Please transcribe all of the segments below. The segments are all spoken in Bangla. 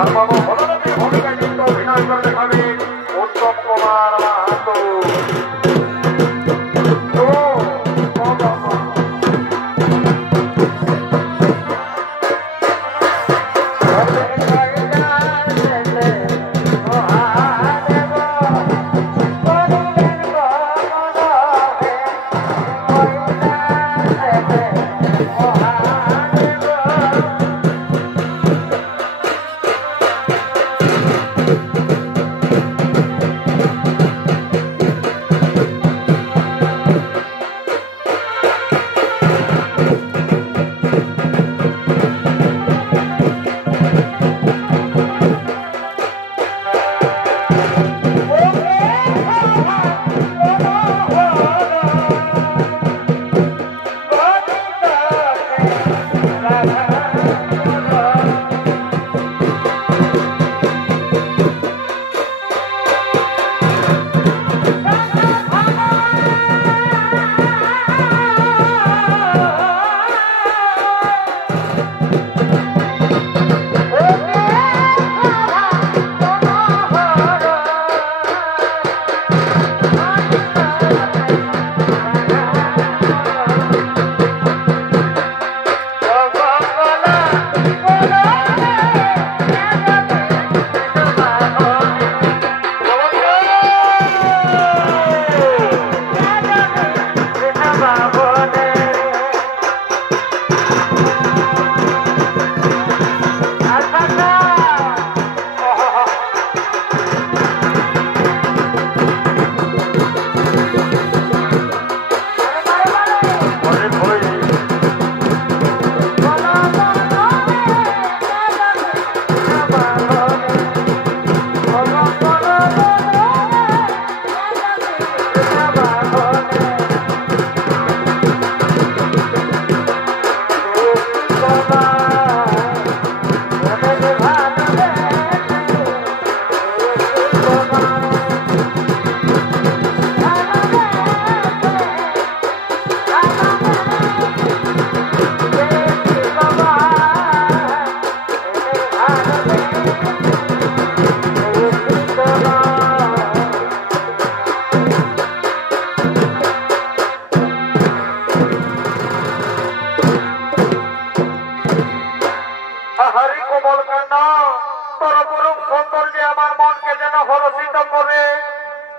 আর বাবা ভোলানাথে ভূমিকা কিন্তু অভিনয় করে দেখাবেন উত্তম কুমার মাহাতো।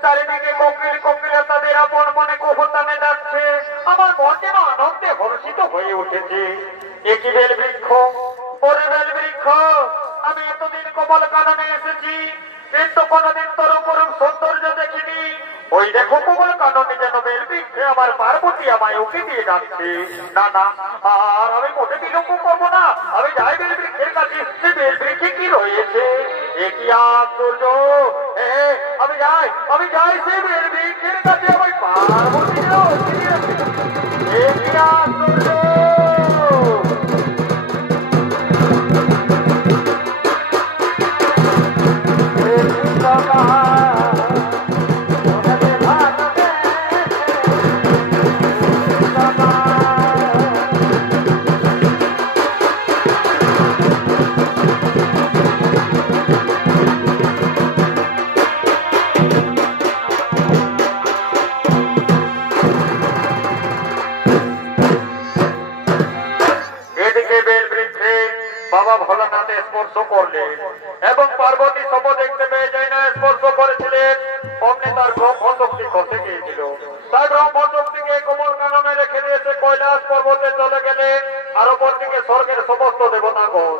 চারিদিকে কোকিল কোকিলতাদের আপন মনে কোহতানে ডাকছে, আমার মন যেন আনন্দে হর্ষিত হয়ে উঠেছে। একই বেল বৃক্ষ, পরে বেল বৃক্ষ, আমি এতদিন কমল কাননে এসেছি, কিন্তু কোনদিন তোর উপরূপ সৌন্দর্য দেখিনি। ওই দেখো কমল কাননে যেন বেল বৃক্ষে আমার পার্বতী আমায় ওকে দিয়ে ডাকছে। না না, আর আমি মোটে বিলম্ব করবো না, আমি যাই বেল বৃক্ষের কাছে। সে বেল বৃক্ষে কি রয়েছে, একই আশ্চর্য। আমি যাই সেই বেল বৃক্ষের কাছে, আমার পার্বতী একই আশ্চর্য। বাবা ভোলানাথে স্পর্শ করলেন এবং পার্বতী সব দেখতে পেয়ে যায় না স্পর্শ করেছিলেন, অমনি তার ব্রহ্ম শক্তি খসে গিয়েছিল। তার ব্রহ্ম শক্তিকে কোমল কাননে রেখে দিয়েছে কৈলাস পর্বতে চলে গেলেন। আর অপর দিকে স্বর্গের সমস্ত দেবতাগণ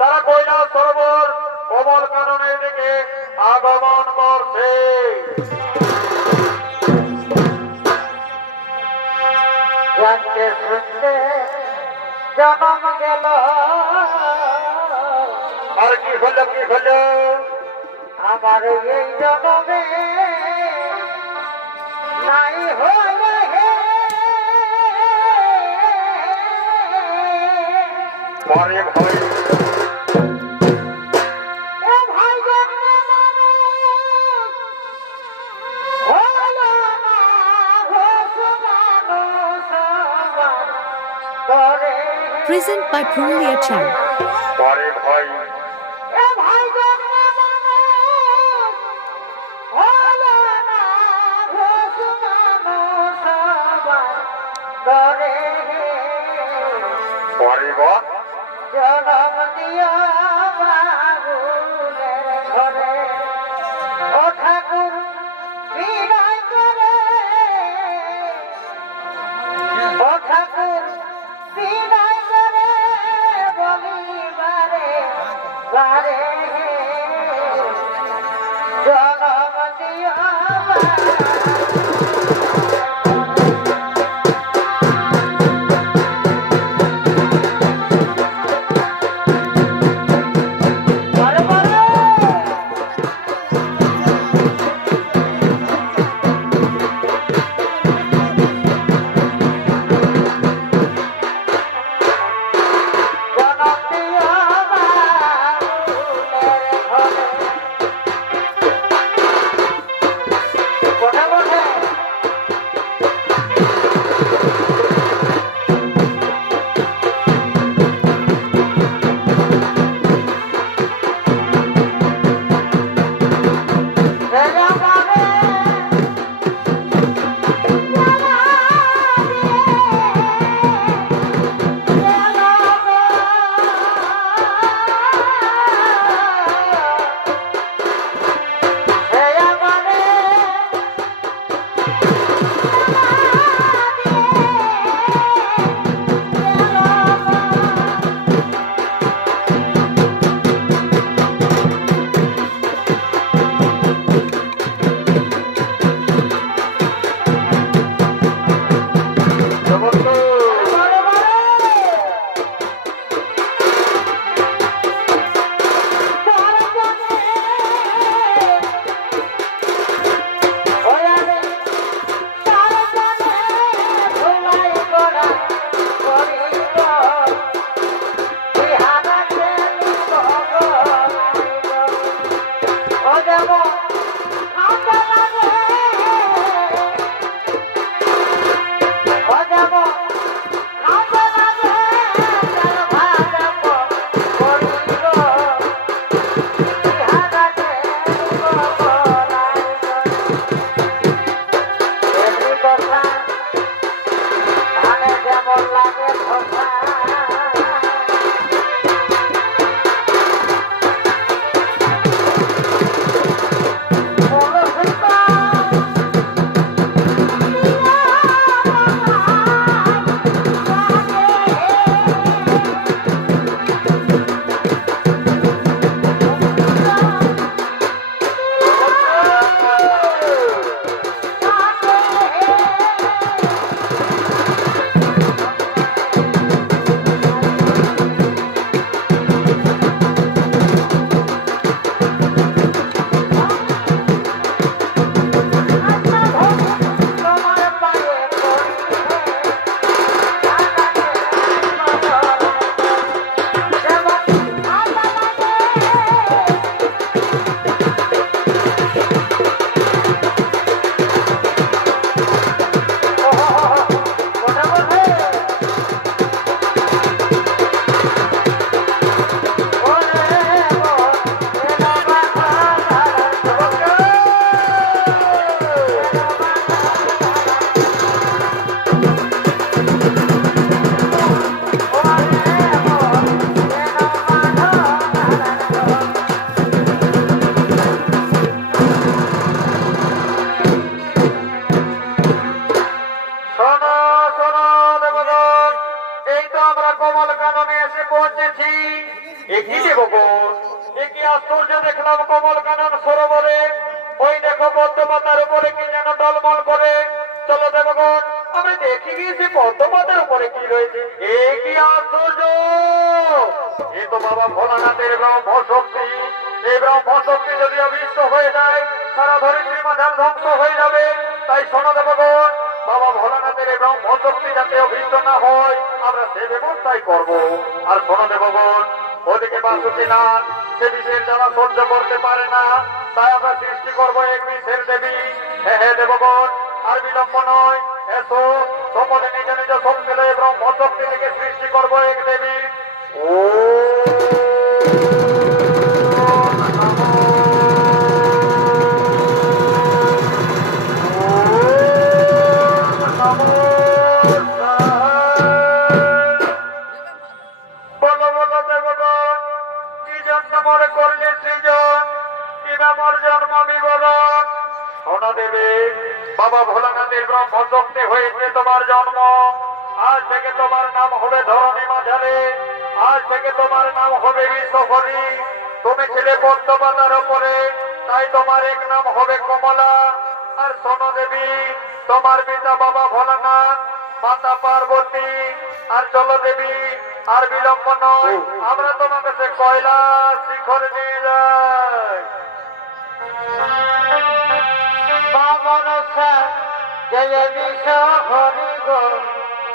তারা কৈলাস সরোবর কোমল কাননের দিকে আগমন করছে। জনম গেল আর কি হলো আমার এই জনমে নাই হলে পরে ভয় Present by Purulia Channel. পরে ভয় বারে জনম দিও বাবা ভোলানাথের ব্রহ্মশক্তি হয়েছে তোমার জন্ম। আজ থেকে তোমার নাম হবে ধরণী মাঝারে, আজ থেকে তোমার নাম হবে বিশ্বকবি। তুমি ছিলে পদ্মপাতার উপরে, তাই তোমার এক নাম হবে কমলা। আর শোনো দেবী, তোমার পিতা বাবা ভোলানাথ, মাতা পার্বতী। আর চলো দেবী, আর বিলম্ব নয়, আমরা তোমাকে সে কৈলাস শিখরে নিয়ে যাই। মা মনসা জয় বিষ হরি গো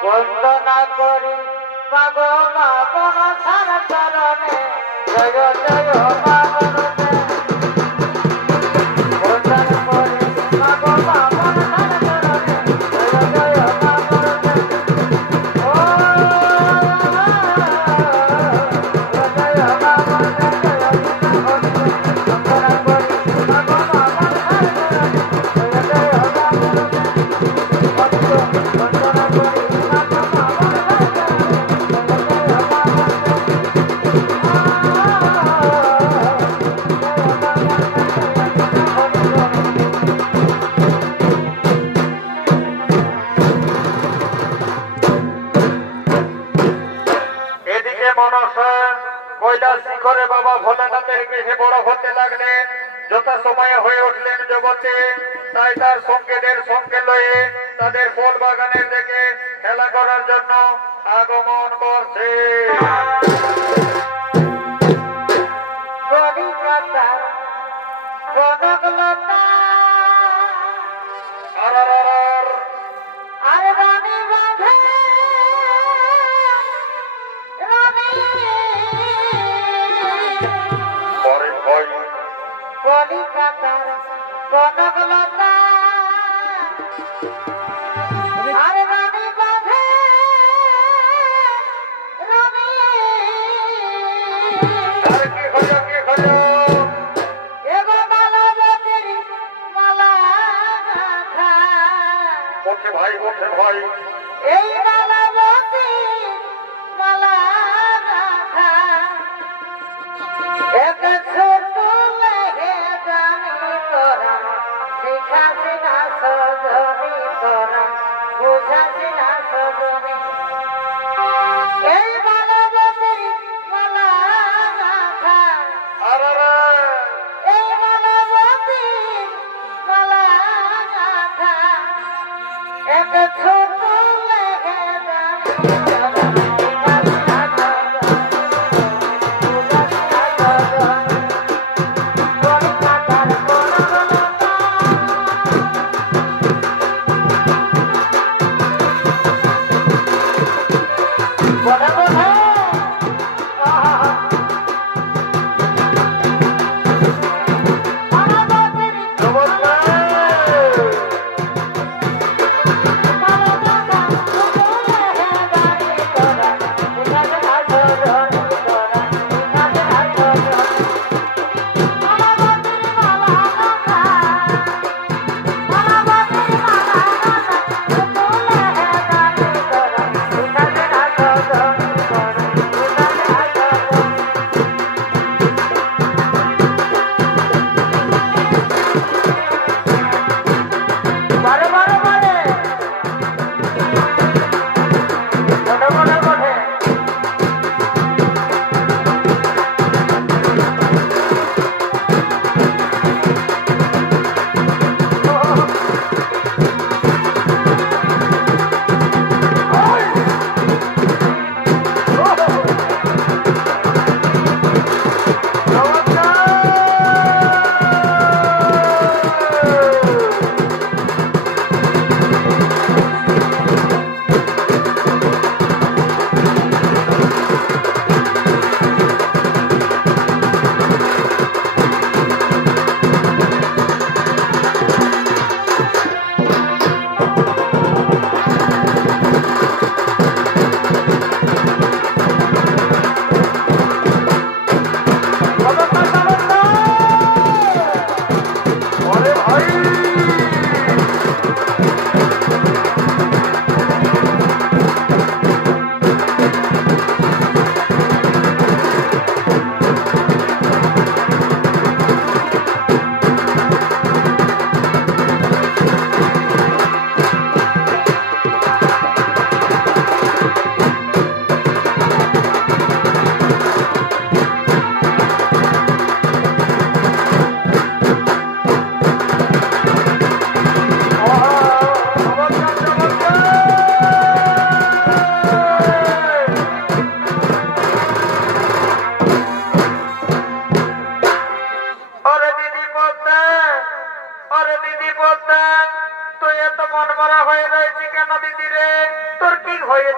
বন্দনা করি মাগ মা মনসার চরণে জয় জয় মা মনসা বন্দনা করি মাগ মা মনসার চরণে জয় জয় মা মনসা ও জয় জয় মা মনসা জয় বন্দনা করি মাগ মা মনসার চরণে এদিকে মনসা কৈলাস শিখরে বাবা ভোলানাথের গৃহে বড় হতে লাগলেন। যথা সময়ে হয়ে উঠলেন জগতে, তাই তার সঙ্গীদের সঙ্গে লয়ে তাদের ফল বাগানের দিকে খেলা করার জন্য আগমন করছে। আর আর আর আর। পরে ভয় কলিকাতার কনকলতা আর রানী বাঁধে রানী আর কি খোঁজো কি খোঁজো? এগো মালাবতীর মালা গাঁথা ওঠে ভাই ওঠে ভাই। এই মালাবতীর মালা গাঁথা এক ছোট লেহে জানি তোরা শিখাছি না সজনি তোরা বুঝাছি না সজনি এই মালাবতীর মালা গাঁথা আর আর আর। এই মালাবতীর মালা গাঁথা এক ছোট লেহে জানি তোরা শিখাছি না সজনি বুঝাছি না সজনি কলিকাতার কনকলতা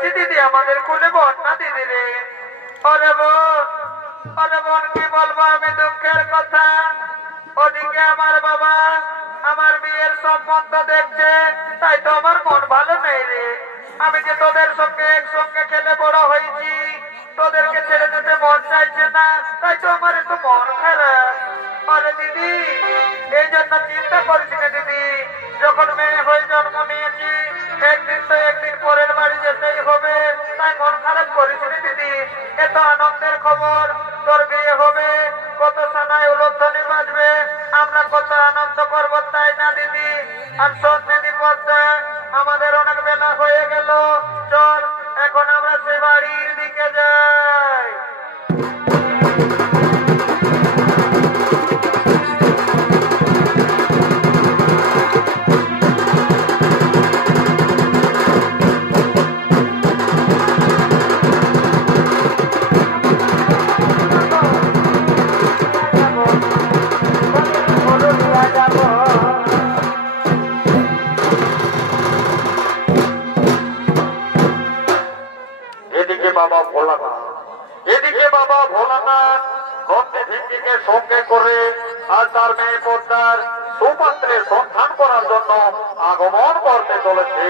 বলছি দিদি আমাদের খুলে বল না দিদি রে। ওরে বোন কি বলবো আমি দুঃখের কথা। ওদিকে আমার বাবা আমার বিয়ের সম্বন্ধ দেখছে, তাই তো আমার মন ভালো নেই রে। আমি যে তোদের সঙ্গে একসঙ্গে খেলে বড় হয়েছি, তোদেরকে ছেড়ে যেতে মন চাইছে না, তাই তো আমার একটু মন খারাপ। আরে দিদি এই জন্য চিন্তা করিস না দিদি, যখন মেয়ে হয়ে জন্ম নিয়েছি একদিন তো একদিন পরের বাড়ি যেতেই হবে, তাই মন খারাপ করিস না দিদি। এত আনন্দের খবর, তোর বিয়ে হবে, কত সানায় উলধ্বনি বাজবে, আমরা কত আনন্দ করবো তাই না দিদি। আর শোন দিদি পদ্মা, আমাদের অনেক বেলা হয়ে গেল, চল এখন আমরা সে বাড়ির দিকে যাই। এদিকে বাবা ভোলানাথ গন্ধে ভিঙ্গিকে সঙ্গে করে আর তার মেয়ে পদ্মার সুপাত্রের সন্ধান করার জন্য আগমন করতে চলেছে।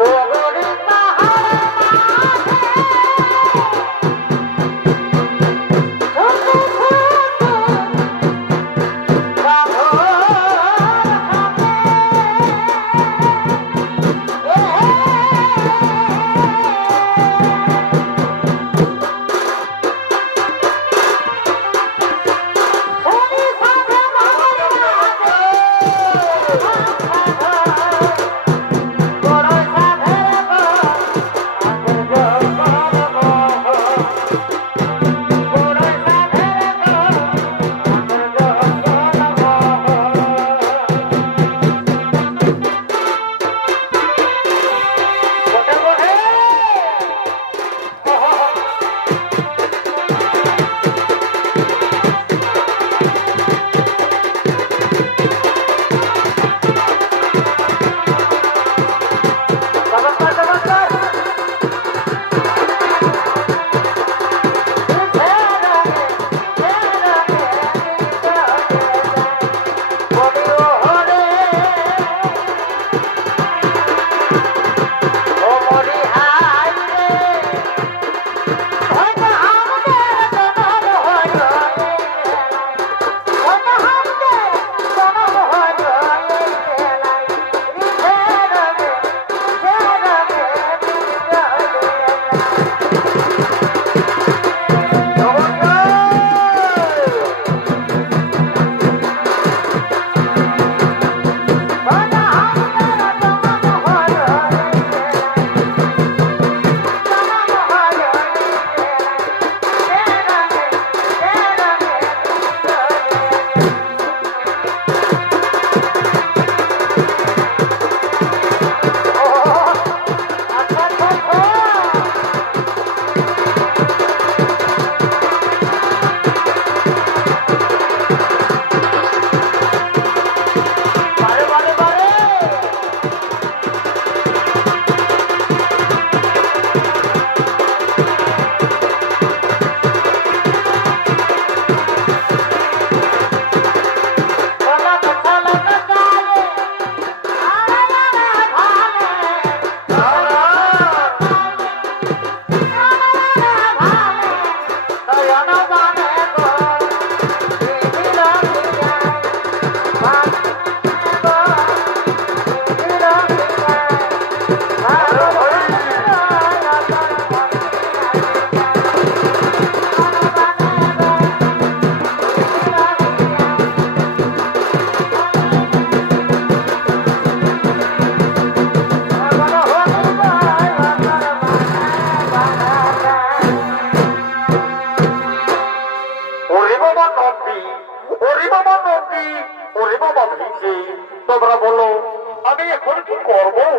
Oh,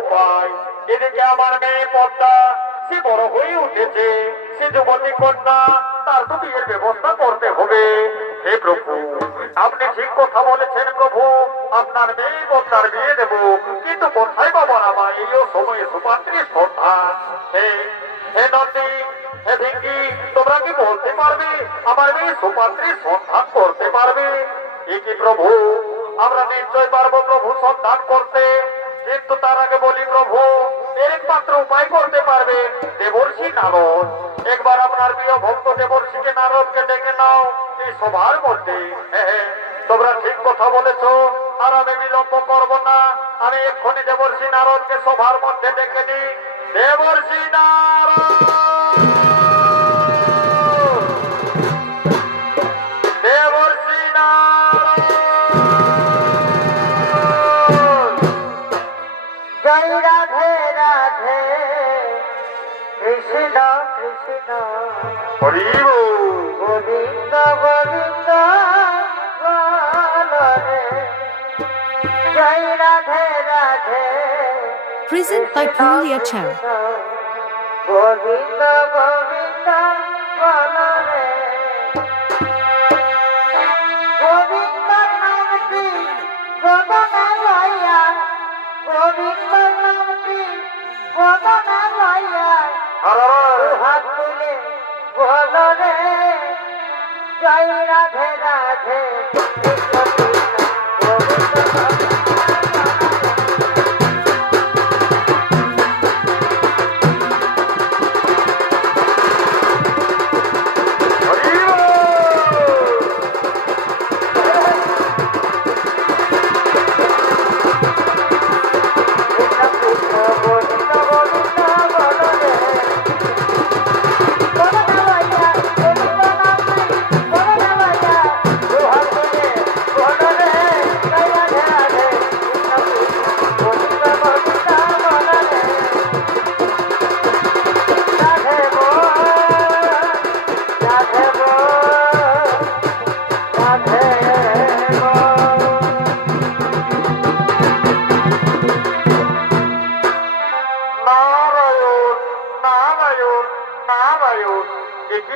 উপায়। এদিকে আমার মেয়ে পদ্মা, সে বড় হয়ে উঠেছে, সে যুবতী কন্যা, তার তো বিয়ের ব্যবস্থা করতে হবে। হে প্রভু, আপনি ঠিক কথা বলেছেন প্রভু, আপনার মেয়ে পদ্মার বিয়ে দেব, কিন্তু কোথায় বাবা আমার এই সময়ে সুপাত্রীর সন্ধান? হে নন্দী, হে ভিঙ্গি, তোমরা কি বলতে পারবে আমার মেয়ে সুপাত্রীর সন্ধান করতে পারবে? এ কি প্রভু, আমরা নিশ্চয় পারবো প্রভু সন্ধান করতে, কিন্তু তার আগে বলি প্রভু, এর একমাত্র উপায় করতে পারবে দেবর্ষি নারদ। একবার আপনার প্রিয় ভক্ত দেবর্ষিকে নারদকে ডেকে নাও এই সভার মধ্যে। তোমরা ঠিক কথা বলেছ, আর আমি বিলম্ব করবো না, আমি এক্ষুনি দেবর্ষি নারদকে সভার মধ্যে ডেকে নিই। দেবর্ষি নারদ, দেবর্ষি নারদ। জয় রাধে রাধে কৃষ্ণ কৃষ্ণ হরি বল। গোবিন্দ গোবিন্দ বল রে। জয় Radhe Radhe Present by Purulia Chow. Govinda Govinda বল রে। গোবিন্দ নামটি গগনে লইয়া, গোবিন্দ নামটি গগনে লইয়া, হাত তুলে বল রে। জয় রাধে রাধে কৃষ্ণ কৃষ্ণ গোবিন্দ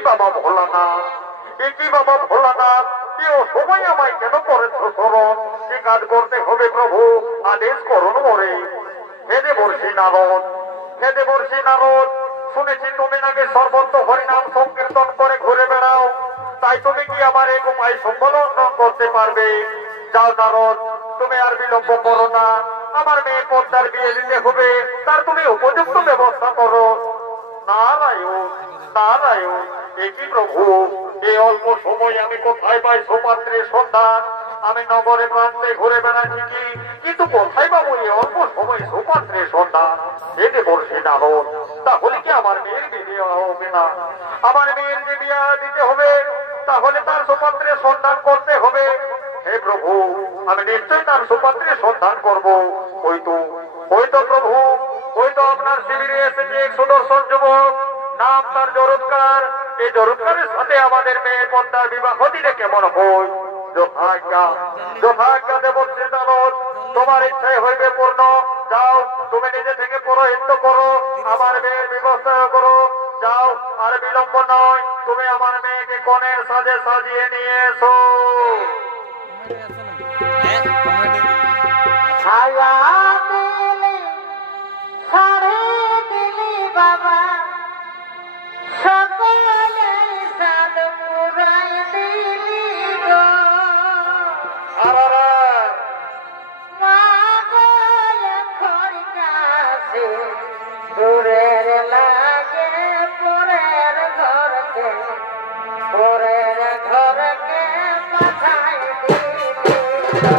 বাবা ভোলানাথ, একই বাবা ভোলানাথ, এও সময় আমায় কেন করেছ স্মরণ? কি কাজ করতে হবে প্রভু, আদেশ করুন মোরে। হে দেবর্ষি নারদ, হে দেবর্ষি নারদ, শুনেছি তুমি নাকি সর্বত্র হরিনাম সংকীর্তন করে ঘুরে বেড়াও, তাই তুমি কি আমার এক উপায় সম্বলন করতে পারবে? যাও নারদ, তুমি আর বিলম্ব করো না, আমার মেয়ে পদ্মার বিয়ে দিতে হবে, তার তুমি উপযুক্ত ব্যবস্থা করো। নারায়ণ নারায়ণ, একই প্রভু, এই অল্প সময় আমি কোথায় পাই সুপাত্রের সন্ধান? আমি নগরে প্রান্তে ঘুরে বেড়াচ্ছি কি, কিন্তু কোথায় পাবো এই অল্প সময় সুপাত্রের সন্ধান? এতে বলছি নারদ, তাহলে কি আমার মেয়ের বিয়ে হবে না? আমার মেয়ের যে বিয়ে দিতে হবে, তাহলে তার সুপাত্রের সন্ধান করতে হবে। হে প্রভু, আমি নিশ্চয় তার সুপাত্রের সন্ধান করব। ওই তো প্রভু, ওই তো আপনার শিবিরে এসেছে এক সুদর্শন যুবক, নাম তার জরুৎকার। এই জরুৎকারের সাথে আমাদের মেয়ে পদ্মার বিবাহ দিলে কেমন হয়? যথাজ্ঞা যথাজ্ঞা দেবশ্রী নারদ, তোমার ইচ্ছাই হইবে পূর্ণ। যাও, তুমি নিজে থেকে পৌরোহিত্য করো, আমার মেয়ের ব্যবস্থা করো। যাও, আর বিলম্ব নয়, তুমি আমার মেয়েকে কনের সাজে সাজিয়ে নিয়ে এসো। ছায়া দিলি ছাড়ে দিলি বাবা, সকলে সাদ পুরাই দিলি গো। মাগল খড়ি কাছে দূরের লাগে পরের ঘরকে, পরের ঘরকে পাঠাই দিলি গো।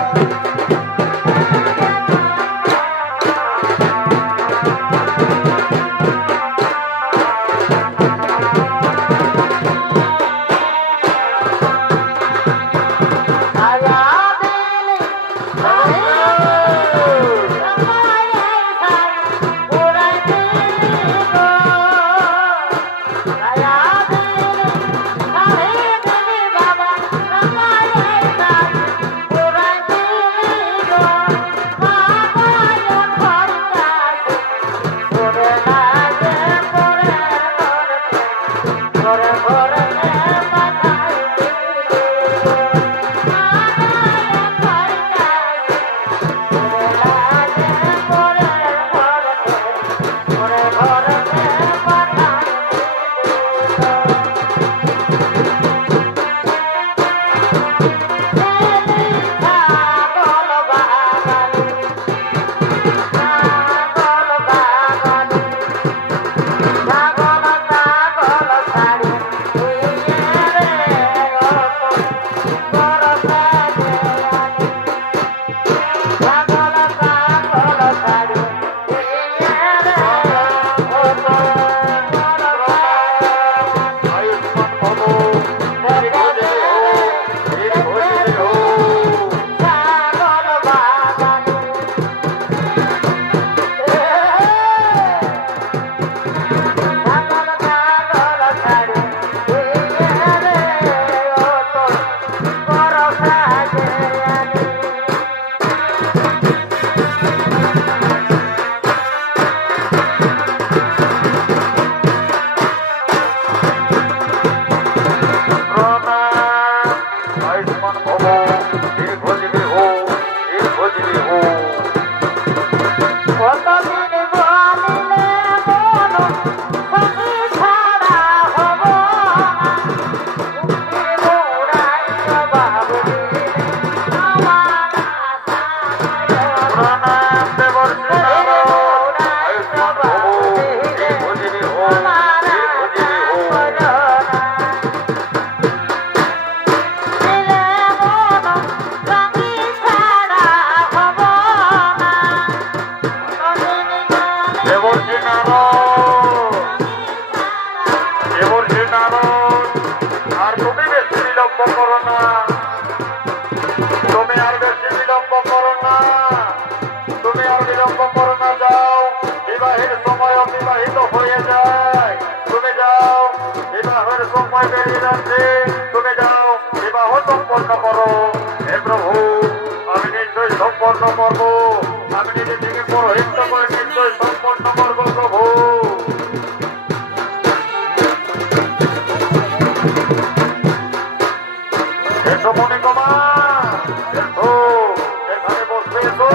দেবর্ষি নারদ, দেবর্ষি নারদ, আর তুমি বেশি বিলম্ব করো না, তুমি আর বেশি বিলম্ব করো না, তুমি আর বিলম্ব করো না, যাও, বিবাহের সময় অবিবাহিত হয়ে যায়, তুমি যাও, বিবাহের সময় বেরিয়ে যাচ্ছে, তুমি যাও, বিবাহ সম্পন্ন করো। হে প্রভু, আমি নিশ্চয়ই সম্পন্ন করবো, আমি নিজে থেকে পরহিত করে নিশ্চয়ই সম্পন্ন করবো প্রভু। এসো মনে কমা, এসো, এখানে বসে এসো,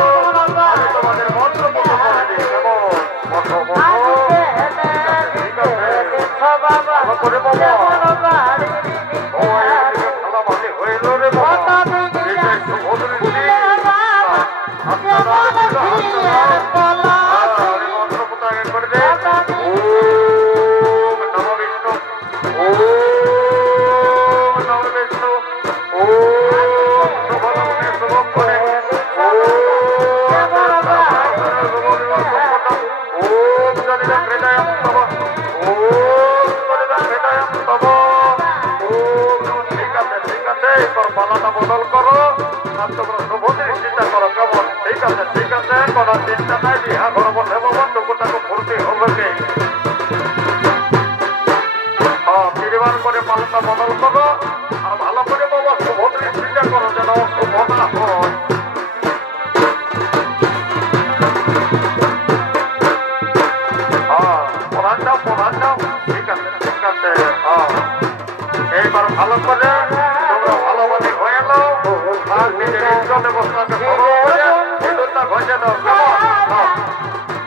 আমি তোমাদের মন্ত্র পুজো করে দিই, কেমন? বসো, বসো, ঠিক আছে, ভালো করে বাবা, ও এদিকে খালা মাঝে হয়ে এলো রে বাবা, এটা একটু বদলে দিই, আপনারা আমি মন্ত্র পুজো আগে করে দে। ওম নমো বিষ্ণু, ওম নমো বিষ্ণু, ওম শুভনমনে শুভক্ষণে, ওম জনিদং হৃদয়ং তব, ওম জনিদং হৃদয়ং তব, ওম। ঠিক আছে, ঠিক আছে, তোর মালাটা বদল করো, আর তোমরা শুভ দৃষ্টিটা করো, কেমন? ঠিক আছে, ঠিক আছে, কোনো চিন্তা নাই, বিহা করো বসে বাবা, টুকুটাকে ফুর্তি হবে কে? পরিবার করে মালটা বদল করো, আর ভালো করে বাবা শুভ দৃষ্টিটা করো, যেন শুভ না হয়। প্রধান যাও, প্রধান যাও, ঠিক আছে, ঠিক আছে, এইবার ভালো করে তোমরা ভালোভাবে হয়ে এলো, আর নিজের ইষ্ট দেবস্থাকে সরল করে সিঁদুরটা ঘষে দাও, কেমন?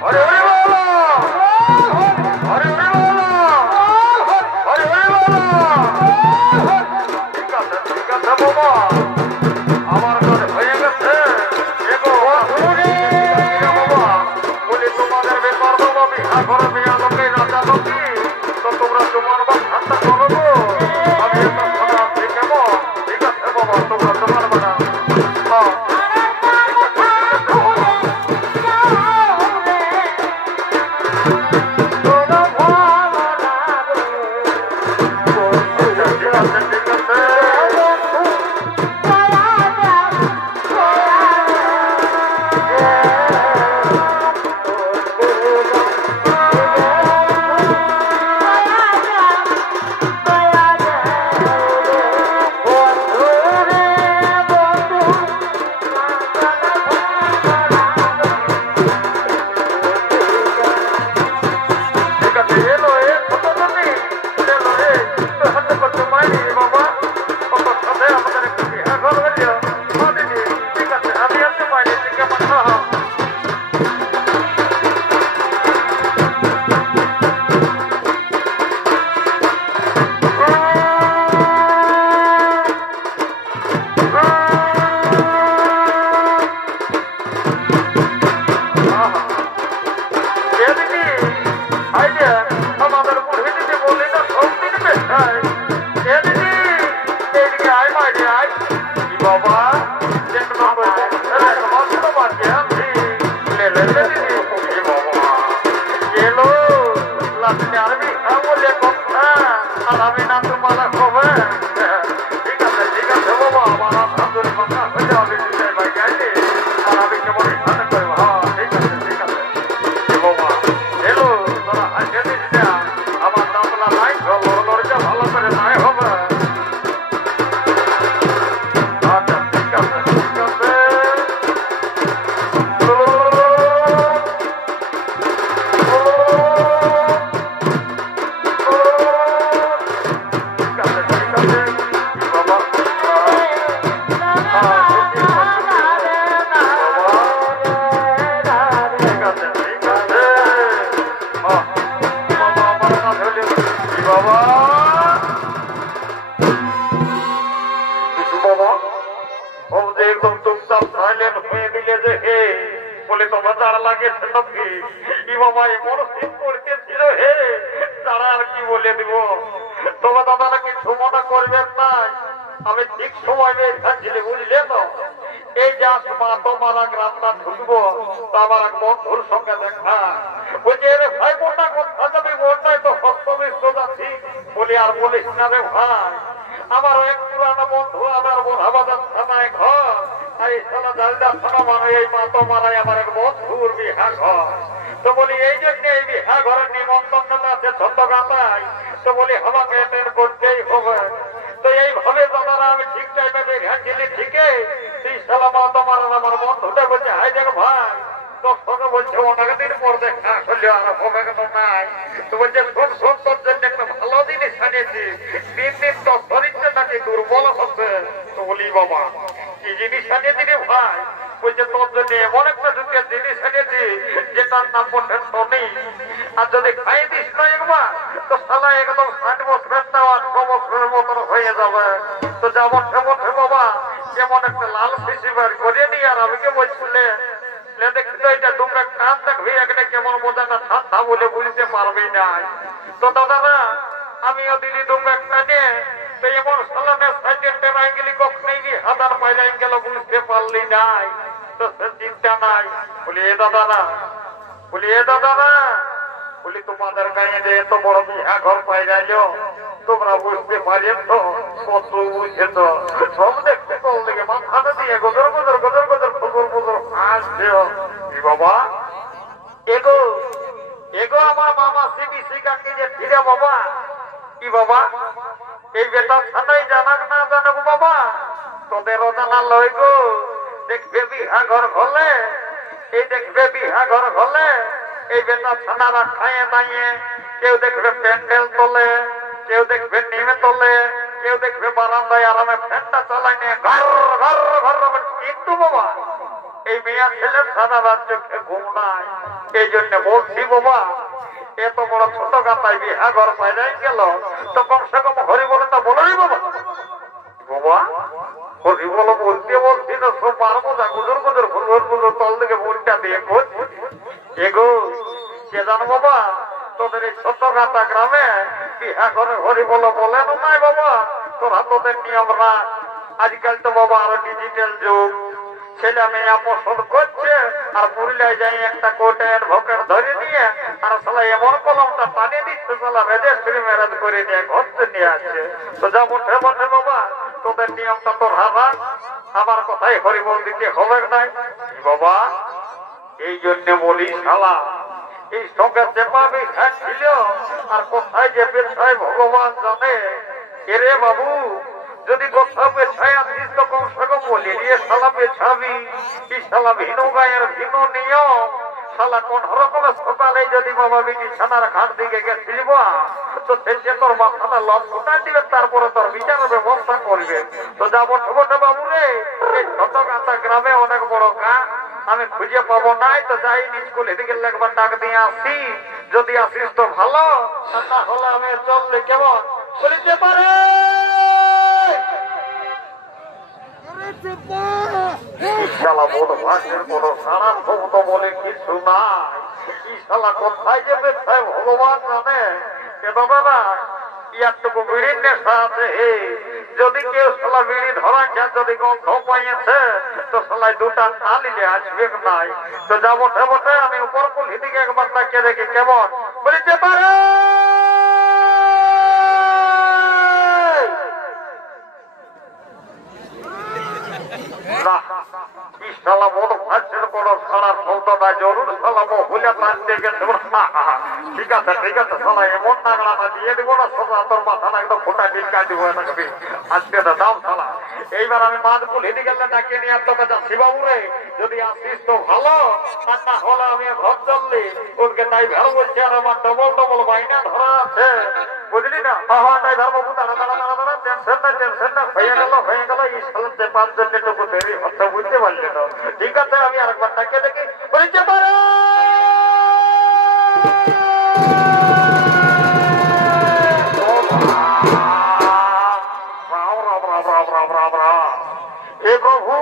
হরে হরে বলো, হরে হরে বলো, হরে হরে বলো। ঠিক আছে, ঠিক আছে বাবা, আমার ঘরে হয়ে গেছে, এগো বাবা, বলি তোমাদের ব্যাপার বাবা, বিহা করো, বিয়া লোকে রাজা লোকি, তো তোমরা তোমার বাচ্চাটা করো গো, আমি একটা কথা আছি, কেমন? ঠিক আছে বাবা, তোমরা তোমার বানা, ঠিক আছে, ঠিক আছে। ঠিক আছে, এলো এ ছোট তুমি, এলো রে, তো হাতে করতে পারি বাবা, কত সাথে আমাদের একটু বিহা করবে দিও, দিদি, ঠিক আছে, আমি আসতে পারি, কেমন? আমাদের বুড়ি দিদি বললি না সব দিন বেশাই, এ দিদি এইদিকে আয়, মাইরে আয়, কি বাবা দেখলাম মাত্র বাকি আছি, লেলে দিদি, এ বাবা এলো লাস্টে আরবি বলে কথা, আর আমি না তোমার খবর। ঠিক আছে, ঠিক আছে বাবা, আমার আন্দোলন কথা হয়ে যাবে, ভাই গাইলে, আর আমি কেমন এখানে করবো, ঠিক আছে, ঠিক আছে বাবা, এলো তোরা হাসে দিস না, আমার দামলা নাই, লড়ছে ভালো করে নাই হবে। আচ্ছা, ঠিক আছে, ঠিক আছে, ঠিক আছে, ঠিক আছে বাবা, ঠিক আছে, ঠিক আছে, বাবা আমার না ধরলে বাবা, কিছু বাবা, ও যে একদম চুপচাপ সাইলেন্ট হয়ে দিলে যে হে, বলে তোমার যারা লাগেছে নাকি, ই বাবা এমন শীত পড়তেছিল হে, তারা আর কি বলে দিব, তোমার দাদারা কিছু মনে করবেন নাই, আমি ঠিক সময় বের থাকছিলে, বুঝলে তো, এই যে আসবা তোমার এক রাস্তা ঢুকবো, তো আমার এক বন্ধুর সঙ্গে দেখা, বলছে রে ভাই বোনটা কোথা যাবি বোনটাই তো হস্তমিষ্ট যাচ্ছি বলি আর বলিস না রে ভাই আমার এক পুরানো বন্ধু আমার বোধাবাজার থানায় ঘর আর এই সালা জালদার থানা মানে এই মাতো মারাই আমার এক বন্ধুর বিহা ঘর তো বলি এই জন্য এই বিহা ঘরের নিমন্ত্রণ আছে ছোট গাতায় তো বলি আমাকে অ্যাটেন্ড করতেই হবে তো এইভাবে দাদারা আমি ঠিক টাইমে বেরিয়েছিলি ঠিকই তুই সালা মাতো মারার আমার বন্ধুটা বলছে হাই দেখ ভাই দর্শকে বলছে অনেক দিন পর দেখা আসলে আর হবে নাই তো বলছে খুব সুন্দর জন্য একটা ভালো জিনিস আনিয়েছি দিন দিন তো শরীরটা নাকি দুর্বল হচ্ছে তো বলি বাবা কি জিনিস আনিয়েছি রে ভাই বলছে তোর জন্য এমন একটা দুটিয়া জিনিস আনিয়েছি যেটার নাম বলছে টনি আর যদি খাই দিস না একবার তো সালা একদম 60 বছরের না 8 বছরের মতন হয়ে যাবে তো যেমন বলছে বাবা যেমন একটা লাল শিশি বার করে নি আর আমাকে বলছিলে দেখতো এটা তোমরা কান দেখবি এখানে কেমন বোঝাটা ঠান্ডা বলে বুঝতে পারবি না তো দাদারা আমিও দিলি তোমরা একটা নিয়ে তো এমন সালানের সাইডের টেরাইঙ্গেলি কখনই কি হাতার পাইলাই গেল বুঝতে পারলি নাই তো সে চিন্তা নাই বলি এ দাদারা বলি তোমাদের গায়ে যে এত বড় বিহা ঘর পাই যাইল তোমরা বুঝতে পারি তো কত বুঝে তো সব দেখতে কল থেকে মাথাটা দিয়ে গদর ফুজর আসছে বাবা এগো আমার মামা সিবিসি কাকে যে ফিরে বাবা কি বাবা এই বেটা ছানাই জানাক না জানাক বাবা তোদেরও জানা লই গো দেখবে বিহা ঘর হলে এই বেটা ছানারা খাইয়ে দাইয়ে কেউ দেখবে প্যান্ডেল তোলে কেউ দেখবে নেমে তোলে কেউ দেখবে বারান্দায় আরামে ফ্যানটা চালাই নিয়ে ঘর কিন্তু বাবা এই মেয়া ছেলের সারা রাত চোখে ঘুম নাই এই জন্য বলছি বাবা এত বড় ছোট গাতায় বিহা ঘর পাই গেল তো কমসে কম হরি বলে তা বলোই বাবা হরি বলো বলছি না সব পারবো না গুজর ফুজর তল থেকে মুড়টা দিয়ে এগো কে জানো বাবা তোদের এই ছোট গাতা গ্রামে বিহা ঘরে হরি বলো বলে নাই বাবা তোরা তোদের নিয়ম রাখ আজকাল তো বাবা আরো ডিজিটাল যুগ ছেলে মেয়ে পছন্দ করছে আর পুরুলিয়ায় যাই একটা কোর্টে অ্যাডভোকেট ধরে নিয়ে আর সালা এমন কলমটা টানিয়ে দিচ্ছে সালা রেজিস্ট্রি ম্যারেজ করে নিয়ে ঘরতে নিয়ে আসছে তো যা বটে বাবা তোদের নিয়মটা তোর হারা আমার কথাই হরিবল দিতে হবে নাই বাবা এই জন্য বলি শালা এই সঙ্গে চেপাবি ছিল আর কোথায় যে পেছায় ভগবান জানে এরে বাবু যদি কোথাও পেছায় আসিস তো কমসে কম বলি নিয়ে শালা পেছাবি কি শালা ভিন্ন গায়ের ভিন্ন নিয়ম শালা কোন রকমের সকালে যদি বাবা বিটি ছানার ঘাট দিকে গেছিল তো সে তোর মাথাটা লস গোটাই দিবে তারপরে তোর বিচারের ব্যবস্থা করবে তো যা বটে বাবু রে এই ছোট গাঁথা গ্রামে অনেক বড় গাঁ আমি খুঁজে পাবো নাই তো যাই স্কুল এদিকে একবার ডাক দিয়ে আসি যদি আসিস তো ভালো তাহলে আমি চললে কেমন বলিতে পারে শালা বড় ভাষের কোনো সারা তো বলে কিছু নাই কি শালা কোথায় যেতে ভগবান জানে এ বাবা না ইয়ারটুকু বিড়ির নেশা আছে যদি কেউ শালা বিড়ি ধরা খেয়ে যদি গন্ধ পাইয়েছে তো শালায় দুটা না নিলে আসবে নাই তো যা বটে আমি উপর কুলি দিকে একবার তাকিয়ে দেখি কেমন বলিতে পারে শালা বড় ভাষের কোন সারার সৌদা জরুর শালা বহুলে টানতে গেছে ঠিক আছে শালা এমন নাগড়া দিয়ে দিব না সব তোর মাথা না একদম ফোটা ডিলকা দিব থাকবি আজকে তো দাম শালা এইবার আমি মাঝ কুলি গেলে ডাকিয়ে নিয়ে আর তোকে যাচ্ছি বাবু রে যদি আসিস তো ভালো আর না হলে আমি ঘর চললি ওকে তাই ভালো বলছি আর আমার ডবল বাইনা ধরা আছে বুঝলি না তাই ধর্ম দাঁড়া টেনশন না হয়ে গেল এই সালের যে 5 জনেটুকু দেরি হচ্ছে বুঝতে পারলি না ঠিক আছে আমি আরেকবার তাকে দেখি বুঝতে পারো हे प्रभु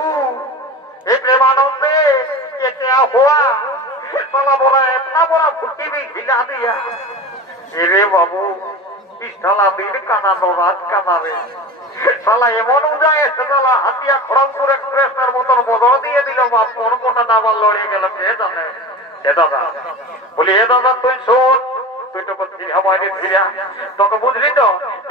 हे प्रेमानंदे ये क्या हुआ साला बोला इतना बड़ा फुट्टी भी खिला दिया अरे बाबू इस साला दिन काना नो रात काना रे साला এমন উজায় সালা হাতিয়া খড়গপুর এক্সপ্রেস এর মতন বদল দিয়ে দিল বাপ কোন কোনটা ডাবল লড়ে গেল কে জানে এ দাদা বলি, এ দাদা তুই শোন, তুই তো বাইরে ফিরা তোকে বুঝলি তো,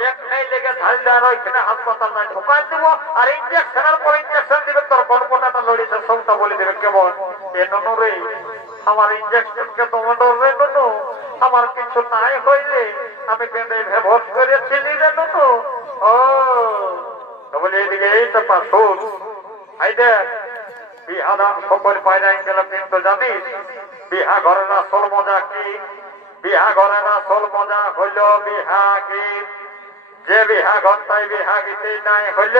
এক খাই লেগে ঝাল দেওয়ার ওইখানে হাসপাতাল নাই ঢোকাই দিব, আর ইঞ্জেকশনের পর ইঞ্জেকশন দিবে, তোর কল্পনাটা লড়িয়েছে সবটা বলে দেবে। কেমন এ ননু রে, আমার ইঞ্জেকশনকে তোমার ডরবে ননু, আমার কিছু নাই হইলে আমি কেঁদে ভেভস করেছিলি রে ননু। ও বলে এদিকে এই তো শুন, এই দেখ বিহা দান সকল পায়রাই গেলে কিন্তু জানিস বিহা ঘরের আসল মজা কি? বিহা ঘরের আসল মজা হইল বিহা গীত। যে বিহা ঘরটাই বিহা গীতেই নাই হইল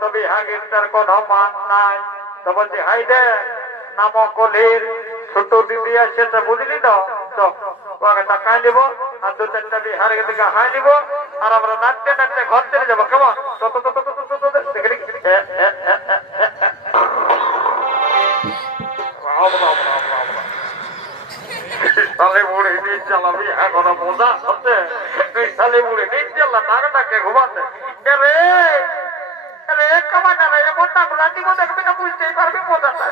তো বিহা গীতের কোন মান নাই। তো বলছি হাই দে নামকলির ছোট দিদি এসেছে বুঝলি তো, টাকায় নিব আর দু চারটা বিহার দিকে হাই নিব, আর আমরা নাচতে নাচতে ঘর চলে যাবো। কেমন? সালে বুড়ি নিজ চালাবি এখন মজা হচ্ছে, তুই সালে বুড়ি নিজ চালা নাকটাকে ঘুমাতে রে রে কামানা রে মোটা গুলা দিব দেখবি না, বুঝতেই পারবি মজাটা।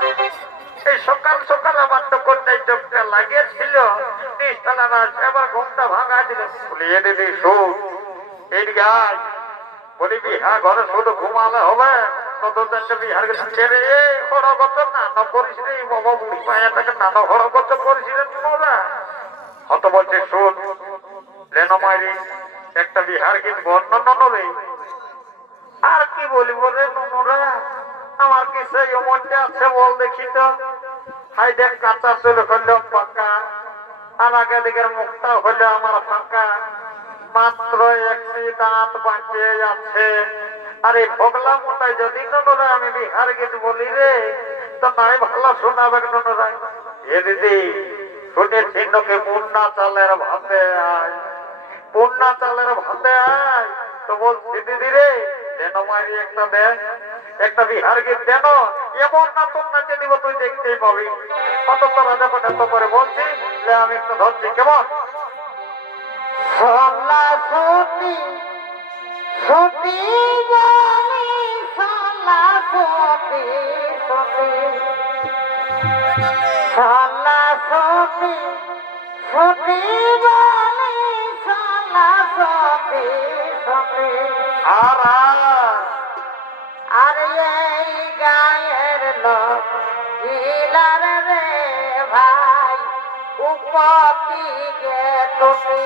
এই সকাল সকাল আমার তো কোনটাই চোখটা লাগিয়েছিল, নিজ চালা না এবার ঘুমটা ভাঙা দিল। বলিয়ে দিদি শুন, এই গাছ বলি বিহা ঘরে শুধু ঘুমালে হবে, বিহার ছেড়ে হড়গত নানো করিস রে বাবা, বুড়ি মায়াটাকে নানো হড়গত করেছিলেন তোরা। হত বলছে শুন লেনো মাইরি একটা বিহার গীত বর্ণন রে। আর কি বলিব রে নুনুরা, আমার কি সেই মনটা আছে বল দেখি তো। হাই দেখ কাঁচা চুল হইল পাকা, আর আগে দিকের মুখটা হইল আমার ফাঁকা, মাত্র একটি দাঁত বাঁচিয়ে আছে। আরে ভগলা মোটাই যদি নুনুরা আমি বিহার গীত বলি রে তো নাই ভালো শোনাবে নুনুরা। এ দিদি শুনেছি তোকে পুন্না চালের ভাতে আয়, পুন্না চালের ভাতে আয়। তো বলছি দিদি রে দেন মারি একটা দেন, একটা বিহার গীত দেন, এমন না তোর নাচে দিব তুই দেখতেই পাবি। কত তোরা যখন এত করে বলছি আমি একটা ধরছি। কেমন? সোনা সুতি সুতি জানি সোনা সুতি সুতি সোনা সুতি সুতি জানি সোনা সুতি সুতি। আর এই গায়ের লোক গিলার রে ভাই উপতি গে টুটি।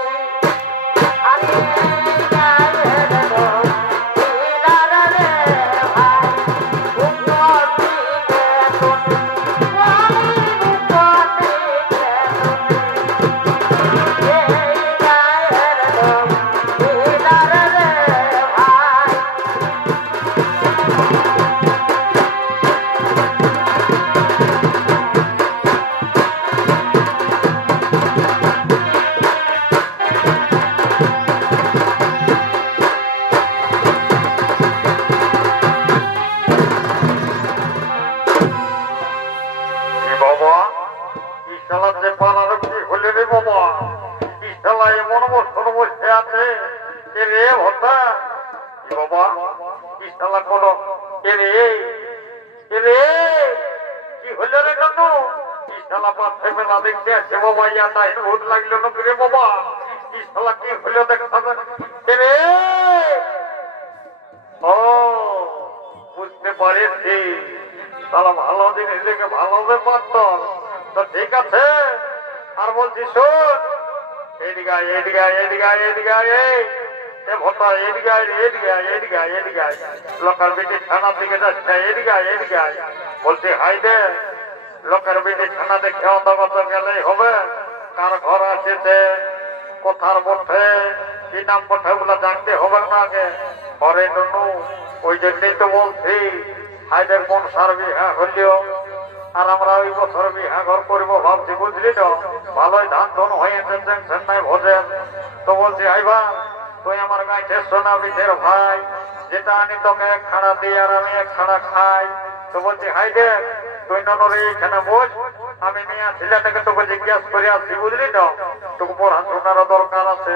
ভূত লাগলো না রে বাবা, কি শালা কি হলো দেখা রে। ও বুঝতে পারেছি, তাহলে ভালো জিনিস দেখে ভালো পারত তো ঠিক আছে। আর বলছি শোন, এদিকে এদিকে এদিকে এদিকে ভোটা এদিকে এদিকে এদিকে এদিকে লোকাল বেটি থানার দিকে যাচ্ছে, এদিকে এদিকে বলছি হাই দে লোকের বেটি থানা দেখে অন্তগত গেলেই হবে। কার ঘর আছে কোথার বটে কি নাম বটে ওগুলো জানতে হবে না আগে। ঘরে নুনু ওই জন্যই তো বলছি হাইদের কোন সার বিহা হইলেও আর আমরা ওই বছর বিহা ঘর করবো ভাবছি বুঝলি তো। ভালোই ধান ধন হয়েছে টেনশন নাই ভোজেন। তো বলছি হাইবা তুই আমার গাইছে সোনা বিঠের ভাই, যেটা আনি তোকে এক খাড়া দিই আর আমি এক খাড়া খাই। তো বলছি হাই দেখ তুই ননরে এখানে বস, আমি মেয়া ছেলেটাকে তোকে জিজ্ঞাস করে আসছি বুঝলি তো, তোকে পড়াশোনারও দরকার আছে।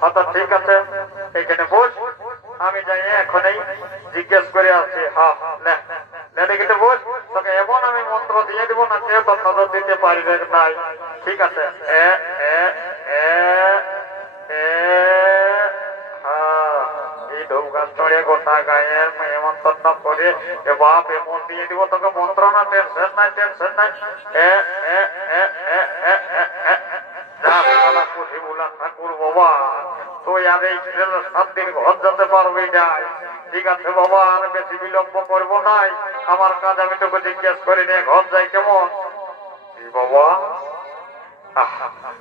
হয়তো ঠিক আছে এইখানে বস, আমি যাই এখনই জিজ্ঞেস করে আসছি। হ্যাঁ দেখে বস, তোকে এমন আমি মন্ত্র দিয়ে দিব না কেউ তো নজর দিতে পারি নাই। ঠিক আছে এই ধূপ গাছ চড়ে গোটা গায়ের মন্ত্রণ করে বাপ এমন দিয়ে দিব তোকে মন্ত্রণা টেনশন নাই টেনশন নাই ঠাকুর বাবা তুই আর এই 7 দিন ঘর যেতে পারবি নাই। ঠিক আছে বাবা আর বেশি বিলম্ব করবো নাই, আমার কাজ আমি তোকে জিজ্ঞেস করি নিয়ে ঘর যাই কেমন বাবা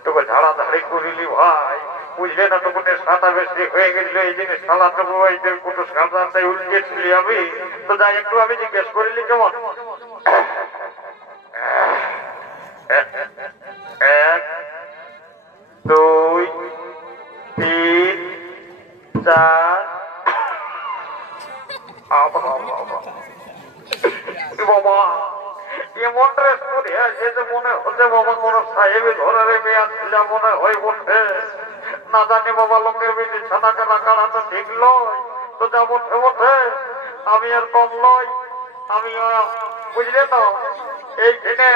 তোকে ঝাড়াঝাড়ি করিলি ভাই বুঝলে না তোকে সাদা বেশি হয়ে গেছিল এই জিনিস সাদা তবু কুটু সাদাটাই উল্টেছিলি আমি তো যাই একটু আমি জিজ্ঞেস করিলি কেমন 1 2 3 4 বাবা এমন ড্রেস করে আসে যে মনে হচ্ছে বাবা কোন সাহেবের ঘরের মেয়ে ছিল মনে হয় বলছে না জানি বাবা লোকের বেশি ছানা কানা কানা তো ঠিক লয় তো যা বলছে বলছে আমি আর কম লয় আমি বুঝলে তো এইখানে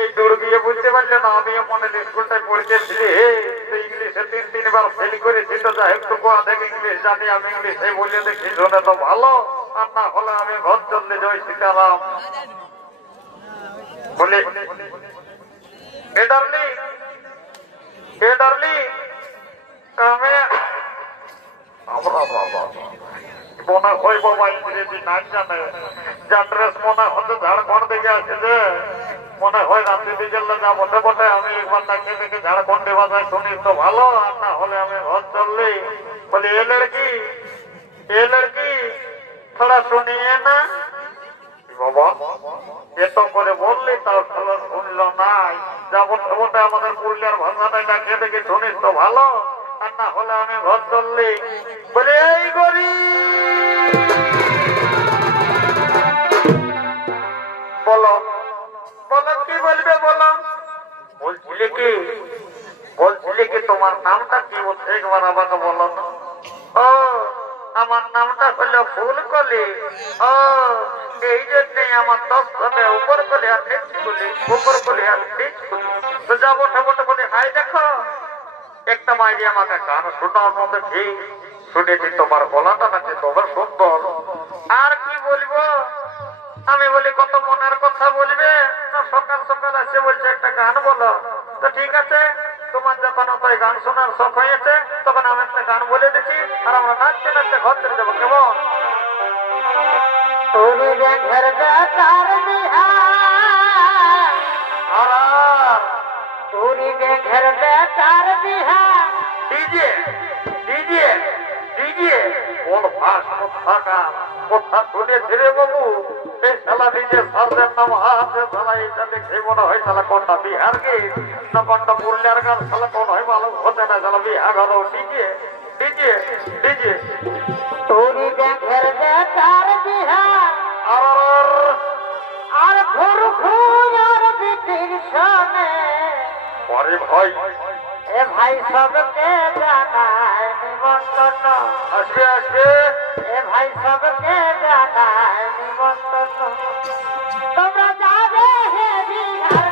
এই দূর গিয়ে বুঝতে পারলে না আমি মনে স্কুলটায় পড়তেছিলি ইংলিশে 3 বার ফেল করেছি তো যাই একটু কোয়া দেখে ইংলিশ জানি আমি ইংলিশে বলে দেখি শুনে তো ভালো আর না হলে আমি ঘর চললে জয় সীতারাম বলে এ ডার্লিং আমি আমরা বাবা মনে হয় বাবা ইংরেজি না জানে যা ড্রেস মনে হচ্ছে ঝাড়খণ্ড থেকে আসে যে মনে হয় রাত্রি বিকেলে যা বসে বসে আমি একবার তাকে দেখে ঝাড়খণ্ডে বাজায় শুনি তো ভালো আর না হলে আমি ঘর চললি বলে এ লড়কি থোড়া শুনিয়ে না বাবা এত করে বললি তাও ভালো শুনল নাই যা বসে বসে আমাদের পুরুলিয়ার ভাষাটা ডাকে দেখে শুনিস তো ভালো আর না হলে আমি ঘর চললি বলে এই গরি বলো বলো কি বলবে বলো বলছিলে কি তোমার নামটা কি বলছে একবার আমাকে বলো না ও আমার নামটা হলো ফুলকলি ও এই জন্যই আমার 10 ঘরে উপর কলি আর নিচ কলি উপর কলি আর নিচ কলি তো যা বসে বসে বলে হাই দেখো একটা মাইরি আমাকে গান শোনার মতো ঠিক শুনেছি তোমার গলাটা নাকি তোমার সুন্দর আর কি বলবো আমি বলি কত মনের কথা বলবে না সকাল সকাল এসে বলছে একটা গান বলো তো ঠিক আছে তোমার যখন তাই গান শোনার শখ হয়েছে তখন আমি একটা গান বলে দিচ্ছি আর আমরা নাচতে নাচতে ঘর চলে যাবো কেমন কোন ভাষ কথা শুনেছি রে বাবু এই শালা নিজে সারদের নাম হাতে শালা এইটা দেখে মনে হয় শালা কোনটা বিহার গে না কোনটা পুরুলিয়ার গান শালা কোন হয় মালুম হতে না শালা বিহার ঘর ডিজে ডিজে ডিজে তোরি দেখের বেকার বিহার আর ঘুর ঘুর আর বিটির সামনে পরে ভাই এ ভাই সবকে জানায় নিমন্ত্রণ আসবে আসবে এ ভাই সবকে জানায় নিমন্ত্রণ তোমরা যাবে হে বিহার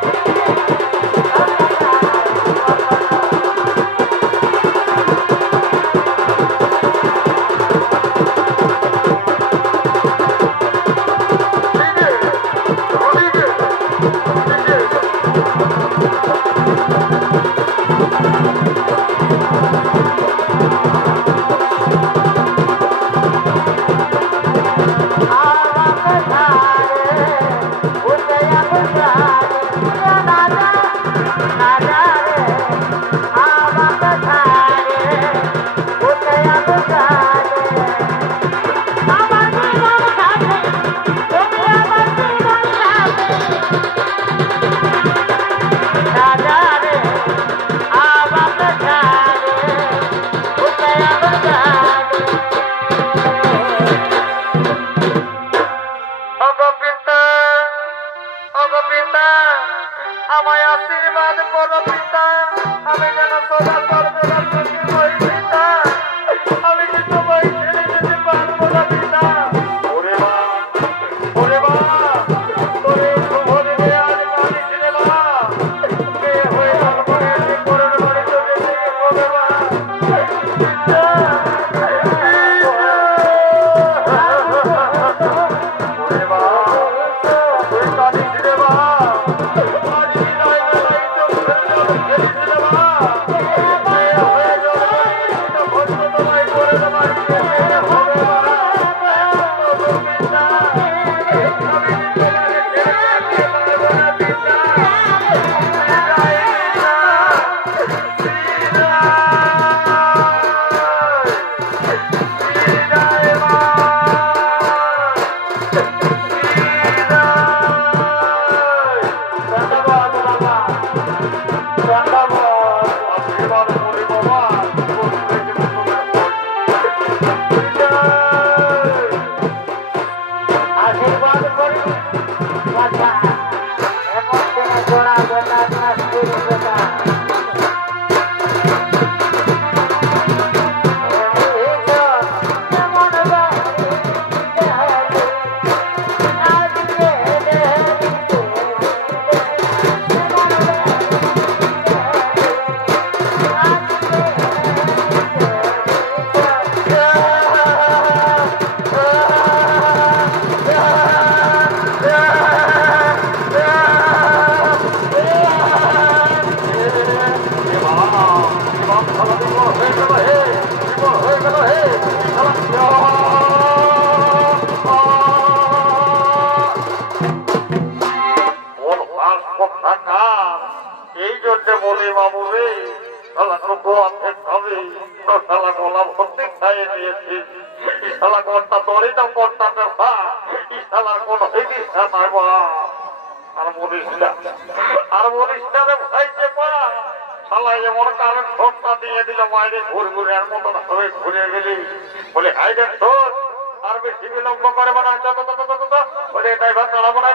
আশীর্বাদ করি বাচ্চা এমন দিনে জোড়া বেটা নাচ করি বেটা এই জন্য বলি বাবু রে শালা গোয়া হবে শালা গোলা ভর্তি খাইয়ে দিয়েছিস শালা কোনটা তোরই তো কোনটা ব্যথা শালার কোন চিকিৎসা নাই বা আর বলিস না রে ভাই যে পা শালা এমন কারণ ঠোঁটটা দিয়ে দিল বাইরে ঘুরে আর মতন হবে ঘুরে গেলি বলে হাইডে ঠোঁট আর বেশি বিলম্ব করে বানা বলে ড্রাইভার চালাবো না